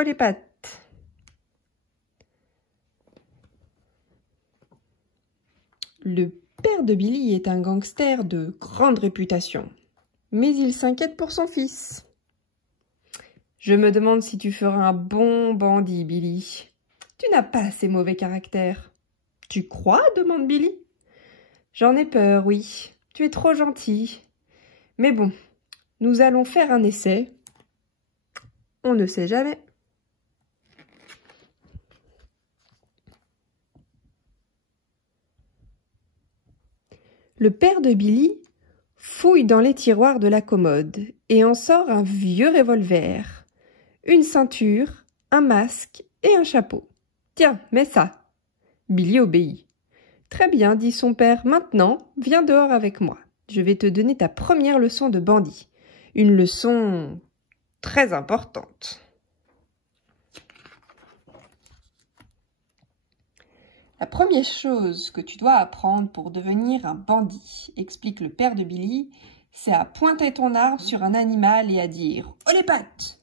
Oh les pattes! Le père de Billy est un gangster de grande réputation, mais il s'inquiète pour son fils. Je me demande si tu feras un bon bandit, Billy. Tu n'as pas assez mauvais caractère. Tu crois? Demande Billy. J'en ai peur, oui. Tu es trop gentil. Mais bon, nous allons faire un essai. On ne sait jamais. Le père de Billy fouille dans les tiroirs de la commode et en sort un vieux revolver, une ceinture, un masque et un chapeau. Tiens, mets ça. Billy obéit. Très bien, dit son père. Maintenant, viens dehors avec moi. Je vais te donner ta première leçon de bandit. Une leçon très importante. La première chose que tu dois apprendre pour devenir un bandit, explique le père de Billy, c'est à pointer ton arme sur un animal et à dire « Oh les pattes !»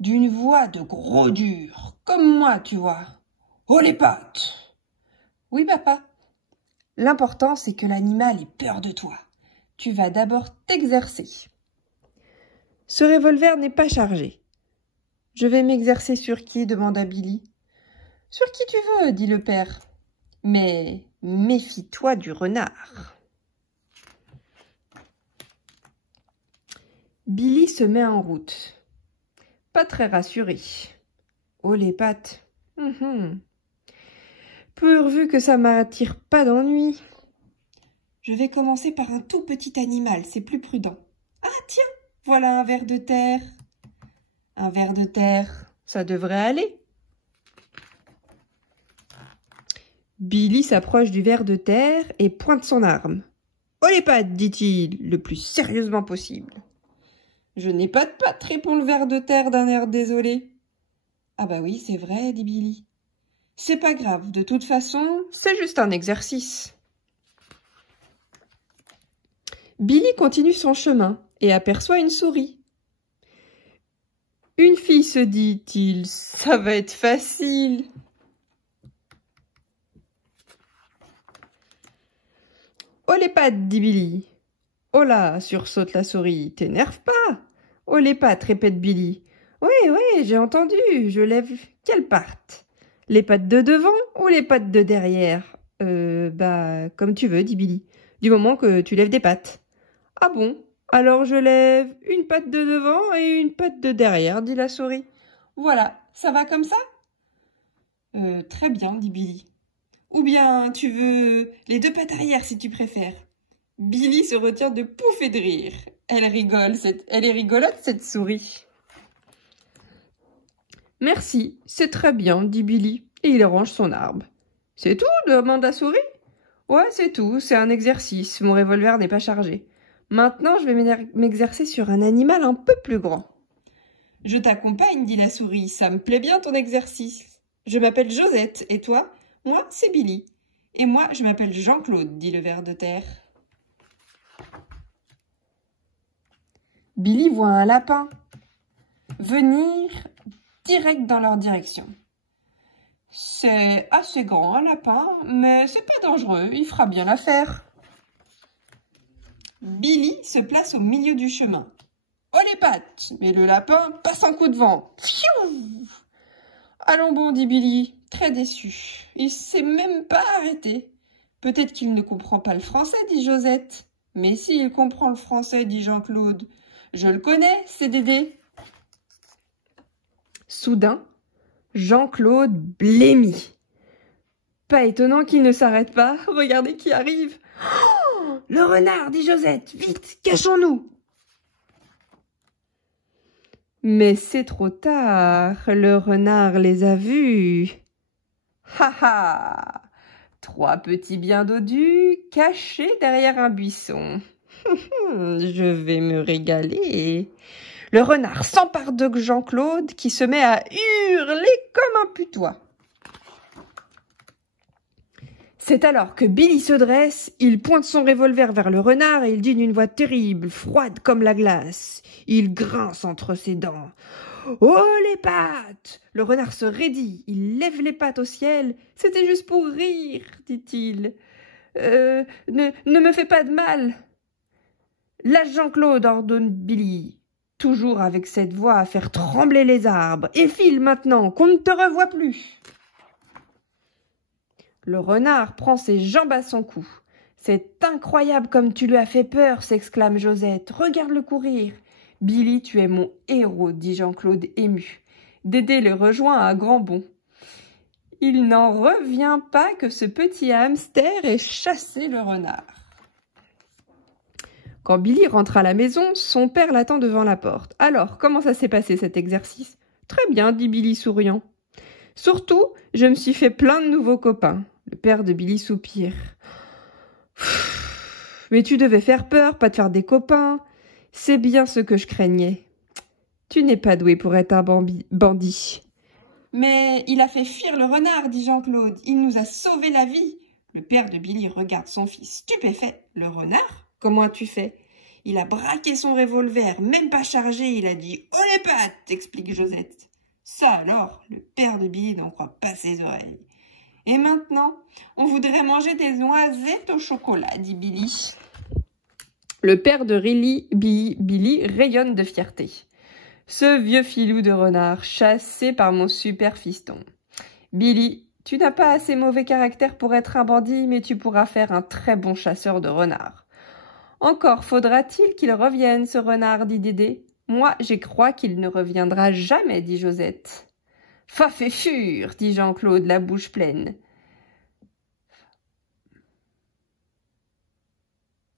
d'une voix de gros dur, comme moi, tu vois. « Oh les pattes !» Oui, papa. L'important, c'est que l'animal ait peur de toi. Tu vas d'abord t'exercer. Ce revolver n'est pas chargé. Je vais m'exercer sur qui? Demanda Billy. Sur qui tu veux, dit le père. Mais méfie-toi du renard. Billy se met en route. Pas très rassuré. Oh les pattes. Pourvu que ça m'attire pas d'ennui. Je vais commencer par un tout petit animal, c'est plus prudent. Ah tiens, voilà un ver de terre. Un ver de terre, ça devrait aller. Billy s'approche du ver de terre et pointe son arme. « Oh les pattes !» dit-il, le plus sérieusement possible. « Je n'ai pas de pattes !» répond le ver de terre d'un air désolé. « Ah bah oui, c'est vrai, » dit Billy. « C'est pas grave, de toute façon, c'est juste un exercice. » Billy continue son chemin et aperçoit une souris. « Une fille, se dit-il, ça va être facile. » « Oh les pattes !» dit Billy. « Oh là !» sursaute la souris. « T'énerve pas !»« Oh les pattes !» répète Billy. « Oui, j'ai entendu, je lève quelles pattes? Les pattes de devant ou les pattes de derrière ?»« Bah, comme tu veux, dit Billy, du moment que tu lèves des pattes. »« Ah bon? Alors je lève une patte de devant et une patte de derrière, dit la souris. »« Voilà, ça va comme ça ?»« Très bien, dit Billy. » Ou bien tu veux les deux pattes arrière si tu préfères. Billy se retient de pouffer de rire. Elle est rigolote cette souris. Merci, c'est très bien, dit Billy, et il range son arbre. C'est tout? Demande la souris. Ouais, c'est tout, c'est un exercice, mon revolver n'est pas chargé. Maintenant, je vais m'exercer sur un animal un peu plus grand. Je t'accompagne, dit la souris, ça me plaît bien ton exercice. Je m'appelle Josette, et toi? Moi, c'est Billy. Et moi, je m'appelle Jean-Claude, dit le ver de terre. Billy voit un lapin venir direct dans leur direction. C'est assez grand, un lapin, mais c'est pas dangereux, il fera bien l'affaire. Billy se place au milieu du chemin. Oh les pattes! Mais le lapin passe un coup de vent. Fiou! Allons bon, dit Billy, très déçu. Il s'est même pas arrêté. Peut-être qu'il ne comprend pas le français, dit Josette. Mais si, il comprend le français, dit Jean-Claude. Je le connais, c'est Dédé. Soudain, Jean-Claude blêmit. Pas étonnant qu'il ne s'arrête pas. Regardez qui arrive. Oh, le renard, dit Josette. Vite, cachons-nous. Mais c'est trop tard, le renard les a vus. Ha ha! 3 petits biens dodus cachés derrière un buisson. Je vais me régaler. Le renard s'empare de Jean-Claude qui se met à hurler comme un putois. C'est alors que Billy se dresse, il pointe son revolver vers le renard et il dit d'une voix terrible, froide comme la glace. Il grince entre ses dents. « Oh, les pattes !» Le renard se raidit, il lève les pattes au ciel. « C'était juste pour rire, dit-il. Ne me fais pas de mal !» « Lâche Jean-Claude !» ordonne Billy, toujours avec cette voix à faire trembler les arbres. « Et file maintenant, qu'on ne te revoie plus !» Le renard prend ses jambes à son cou. « C'est incroyable comme tu lui as fait peur !» s'exclame Josette. « Regarde-le courir !»« Billy, tu es mon héros !» dit Jean-Claude ému. Dédé le rejoint à grands bonds. Il n'en revient pas que ce petit hamster ait chassé le renard. Quand Billy rentre à la maison, son père l'attend devant la porte. « Alors, comment ça s'est passé cet exercice ?»« Très bien, dit Billy souriant. Surtout, je me suis fait plein de nouveaux copains. » Le père de Billy soupire. « Mais tu devais faire peur, pas te faire des copains. C'est bien ce que je craignais. Tu n'es pas doué pour être un bandit. »« Mais il a fait fuir le renard, dit Jean-Claude. Il nous a sauvé la vie. » Le père de Billy regarde son fils, stupéfait. « Le renard ? Comment as-tu fait ?» Il a braqué son revolver, même pas chargé, il a dit « Oh les pattes !» explique Josette. Ça alors, le père de Billy n'en croit pas ses oreilles. « Et maintenant, on voudrait manger des noisettes au chocolat, dit Billy. » Le père de Billy rayonne de fierté. Ce vieux filou de renard, chassé par mon super fiston. Billy, tu n'as pas assez mauvais caractère pour être un bandit, mais tu pourras faire un très bon chasseur de renards. Encore faudra-t-il qu'il revienne, ce renard, dit Dédé. Moi, j'y crois qu'il ne reviendra jamais, dit Josette. Faf et fure, dit Jean-Claude, la bouche pleine.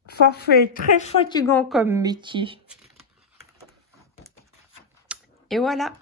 Faf est très fatigant comme métier. Et voilà.